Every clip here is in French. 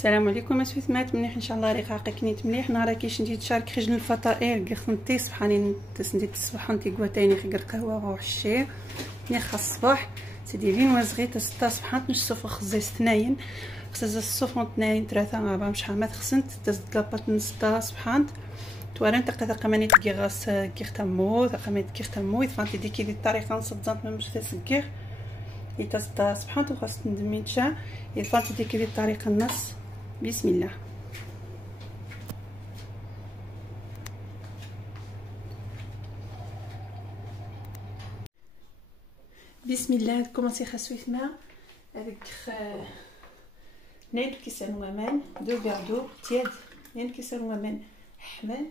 السلام عليكم اسويتمات مليح ان شاء الله رقاقك كنيت مليح نهار كيش ندي تشارك خرج الفطائر قخنتي صبحاني ندي تصبح انت قوتاني خير قهوه وحشي ني خاص الصباح سيدي فين وزغيت 6 صبحات نص صفر خزيت اثنين خصز الصفر اثنين 3 4 شحال ما خصنت تزد لاباط نص صبحات توارن تقا ماني تكي غاس كيختمو تقا كيختمو فانتي ديكي دي الطريقه نصدزات ما مش تسكير يتسطا صبحات وخاص ندميتشا فانتي ديكي دي الطريقه النص بسم الله. بسم الله كومونسي خاصويت ما avec 2 كيسان ومان 2 verres d'eau tiède 2 كيسان ومان حمل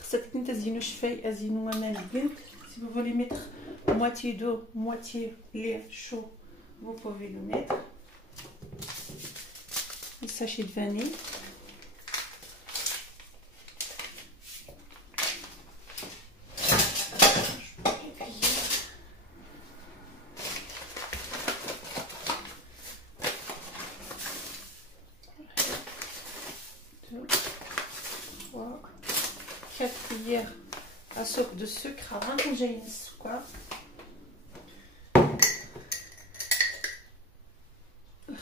خصك انت تزينو شفاي ازينو ومان بنت si vous voulez mettre moitié d'eau moitié lait chaud vous pouvez le mettre un sachet de vanille cuillère à soupe de sucre avant que j'aille une sucre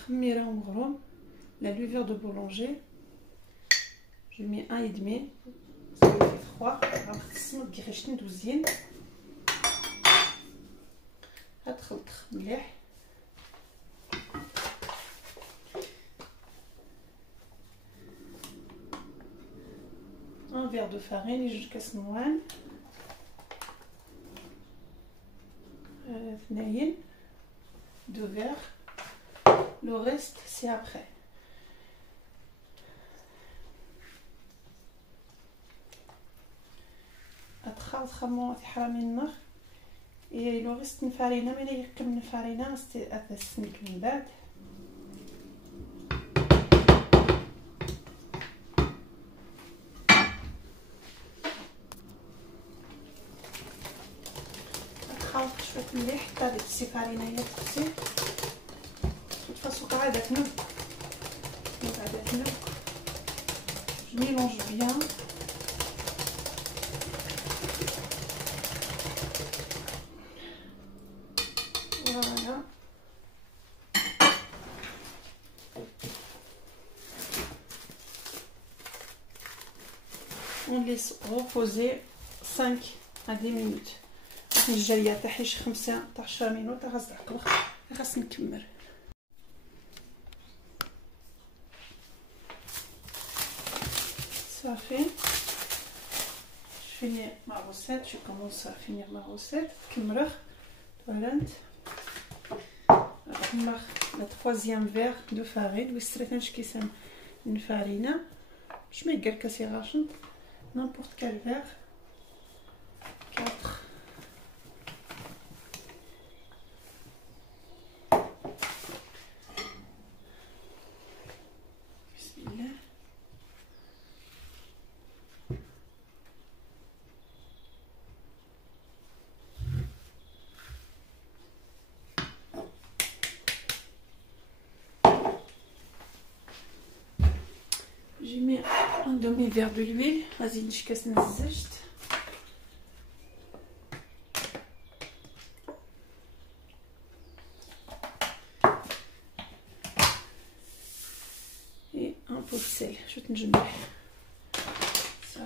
khmira mghroum la levure de boulanger je mets 1,5 ça fait froid غنخصم كيفاش ندوزين هاد خلط مليح un verre de farine jusqu'à ce noix. Deux verres. Le reste c'est après. Et le reste une farine, mais il comme une farine, c'est à une bête. شويه مليح حتى هذيك السفارينه هي تغسل تفصل عاده تنوب je mélange bien voilà on laisse reposer 5 à 10 minutes الجريه تاعي 15 مينوت غنزعق خاص نكمل صافي je finis ma recette je commence à finir ma recette كمرخ ولانت نمرخ le 3e verre de farine وستريت نش كيسان من farine باش ما يقال كاسي غاشن n'importe quel verre 4 J'ai mis un demi-verre de l'huile. Vas-y, je casse mes zestes. Et un pot de sel. Je vais te le ça.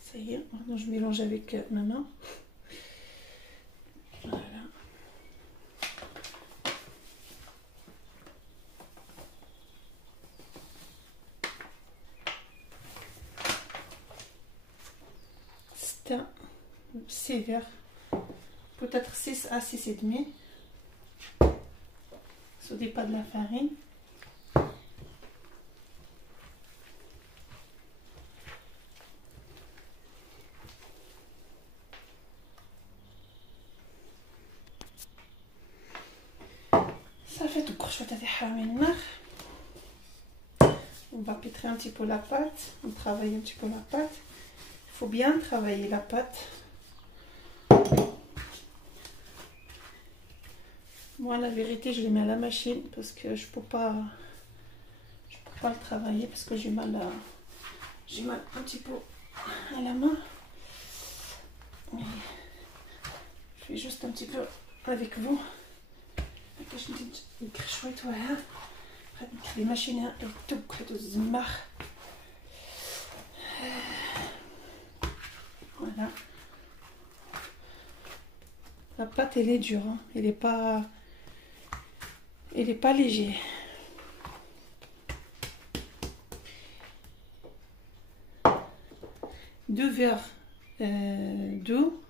Ça y est, maintenant je mélange avec ma main. Voilà. C'est un 6 verres, peut-être 6 à 6,5. Ça dépend de la farine. تاعها من النار. On va pétrir un petit peu la pâte, on travaille un petit peu la pâte. Il faut bien travailler la pâte. Moi, la vérité, je les mets à la machine parce que je peux pas le travailler parce que j'ai mal un petit peu à la main. Je fais juste un petit peu avec vous. باش ندير شويتوها غادي نخلي الماشينه يطب حيت الزماخ. Voilà. La pâte elle est dure, hein. Elle est pas léger. Deux verres d'eau,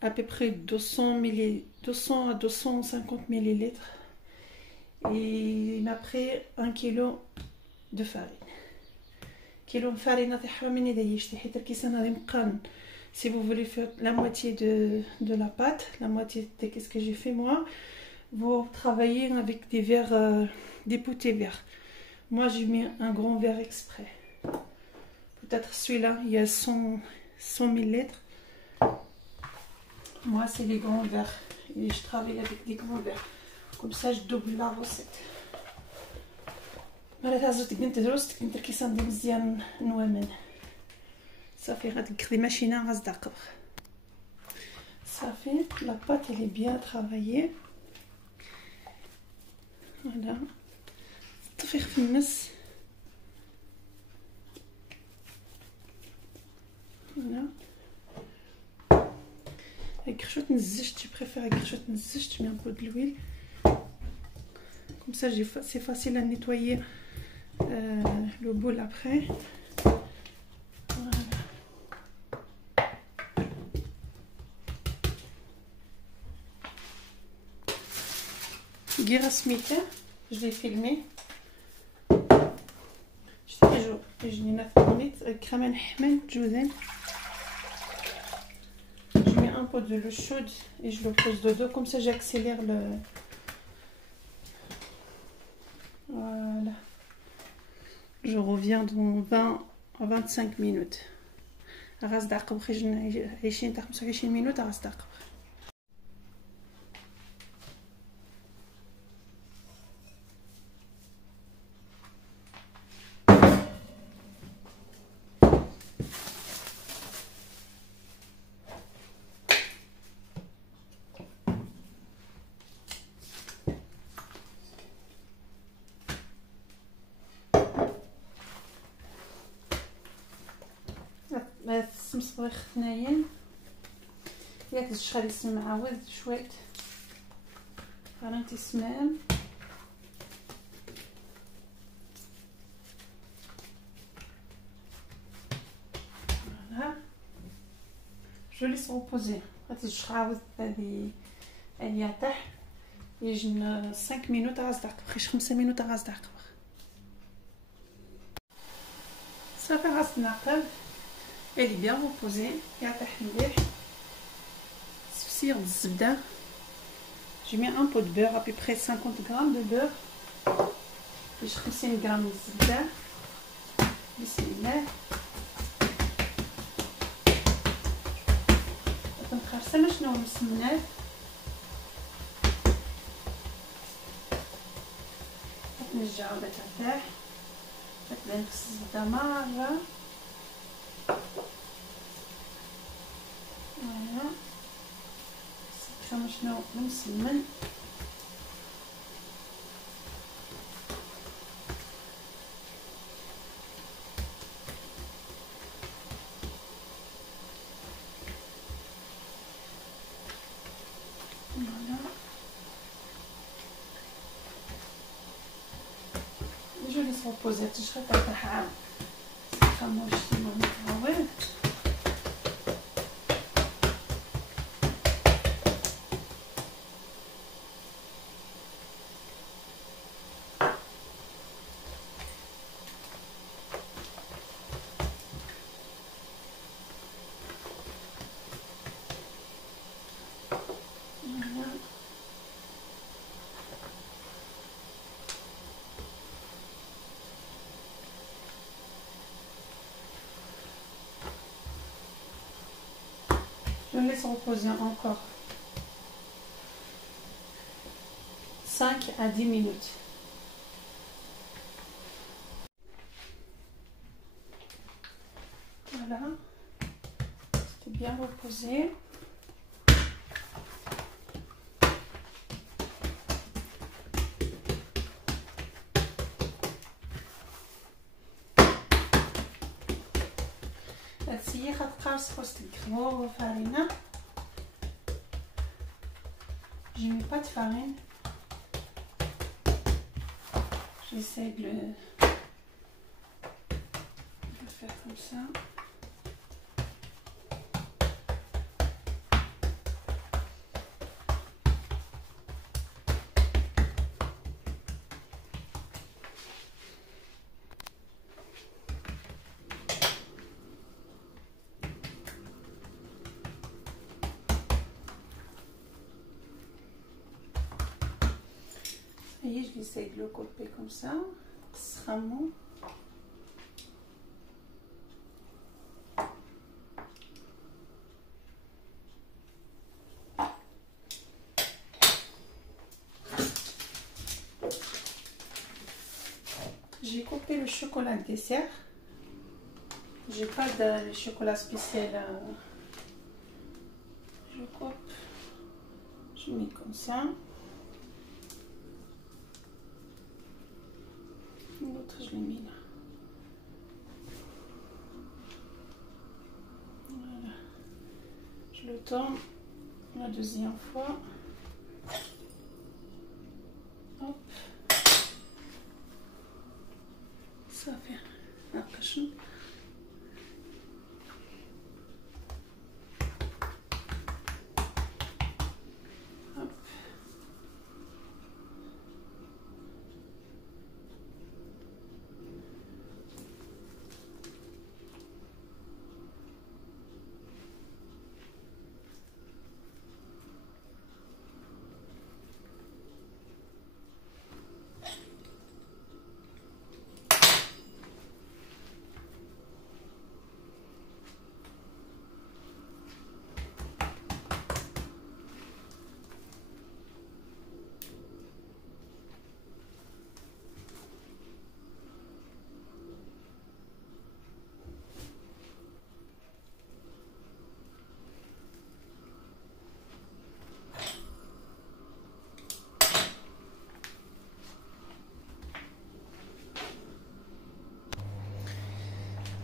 à peu près 200 à 250 millilitres, et après 1 kg de farine. Kilo de farine تاعها من يديش حيت الكيسان غادي مقارن. Si vous voulez faire la moitié de la pâte, la moitié de qu'est-ce que j'ai fait moi, vous travaillez avec des verres, des potées verres. Moi j'ai mis un grand verre exprès. Peut-être celui-là il y a 100 millilitres. Moi c'est les grands verres et je travaille avec des grands verres. Comme ça je double la recette. مرات عزوتك بنت دروستك انت الكيسان دي مزيان نوامن صافي غتقدي ماشينه غازدقق صافي. لا بات elle est bien travaillée. Voilà. الطفيخ في النص. Voilà. avec رشوة الزجت je préfère avec رشوة الزجت. je mets un peu de l'huile comme ça c'est facile à nettoyer le bol après. Voilà. Gira smita, je l'ai filmé. Je mets un peu de l'eau chaude et je le pose dedans, comme ça j'accélère le. Voilà. Je reviens dans 20 à 25 minutes. غاز دقيقة خرج 20 حتى 25 minutes غاز دقيقة. مصبغ ثنايين ياك تشغلي السمعه شويه فرانتي سمان. فوالا جو ليس reposer. غادي تشعاود هذه يطيح يجن 5 minutes غاز دقيقه بخيش 5 minutes غاز دقيقه صافي. غاز نعقل. Elle est bien reposée. J'ai mis un pot de beurre, à peu près 50 grammes de beurre. Et je 50 grammes de zbda. Bismillah. نخرسم شنو مسمنات. نرجعو باش ترتاح. نبدا نغسل الزبده مره. Voilà. شنو نسمن. Voilà. Je laisse reposer تشرب تاعها. خمر شي متعود. Je le laisse reposer encore 5 à 10 minutes. Voilà, c'était bien reposé. هي غتقرص في وسط الكرمور وفارينة. Je mets pas de farine. J'essaie de le faire comme ça. Et j'essaie de le couper comme ça, extrêmement. J'ai coupé le chocolat de dessert. J'ai pas de chocolat spécial. Je coupe, je mets comme ça. L'autre, je l'ai mis là. Voilà. Je le tourne la deuxième fois. Hop. Ça fait un cachot.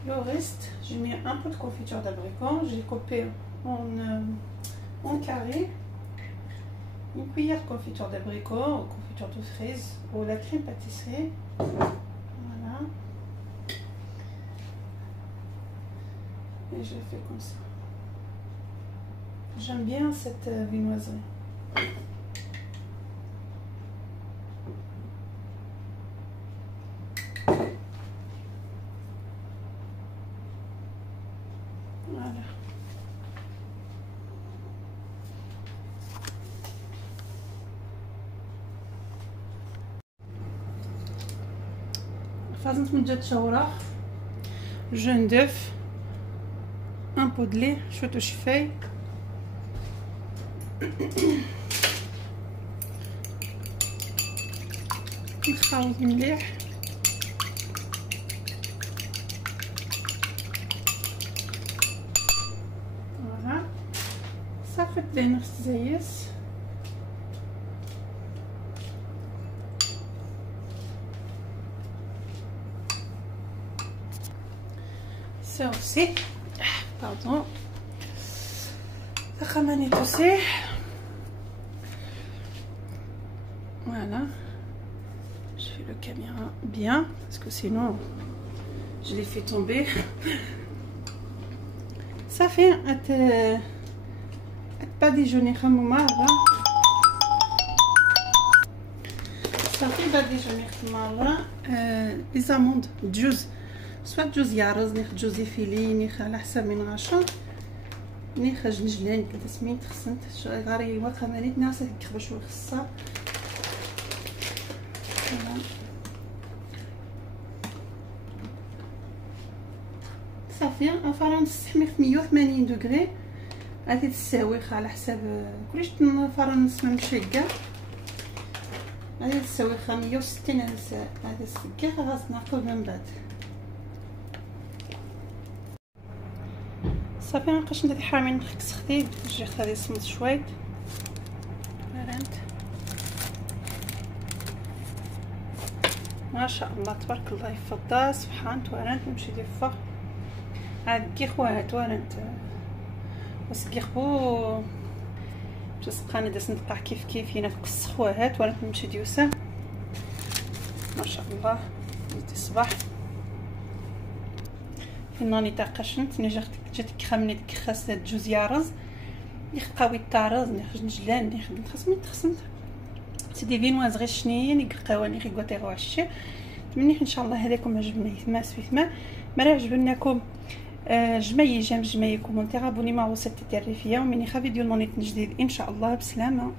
Le reste, j'ai mis un peu de confiture d'abricot. J'ai coupé en carré. Une cuillère de confiture d'abricot ou confiture de fraise ou la crème pâtisserie. Voilà. Et je fais comme ça. J'aime bien cette viennoiserie. Voilà. فازنت من جات شوراخ جون دوف ان بو د لي شويه شفاي نخلط مليح فوالا صافي بدينا في الزيت ça aussi, pardon, la ramanette aussi, voilà, je fais le caméra bien parce que sinon je l'ai fait tomber. Ça fait pas déjeuner خمومة ça fait pas déjeuner خمومة les amandes juice soit جوز يارز ناخذ جوز فيلي ناخذ على حسب من غاشا ناخذ جنجلان كدا سميت خصنت غاري واخا مانيت ناس كيخبا شويه خصها صافي الفرن تستحمي في 180 دوغري هذه الساويخ على حساب كلش فرن نسمع مشقه. هذه الساويخ 160 نساء. هذا السكاخ غاس ناخذ من بعد صافي. نبقاش ندير حامين نخكس خديد باش غادي يصمت شويه. فرنت ما شاء الله تبارك الله يفضل سبحان توارنت نمشي ديال الفخ. هاد كيخوات توارنت وسكيخو باش سبقاني داس نطلع كيف هنا فوق السخوات وانا نمشي ديوسا ما شاء الله. جيت الصباح فيناني تاقشنت جات كخمني ديك خاصه جوز يارز يخقاوي الطارز نخرج نجلان نخدم خصمت سيدي فينواز غير شنيين يقراواني غير كوتيغو عشي. نتمنى ان شاء الله هذاكم عجبني ثما سويثما مرا عجبناكم جمعي جام جمعي كومونتير ابوني ما وصلت الريفيه ومني خا فيديو نونيت جديد ان شاء الله بسلامه.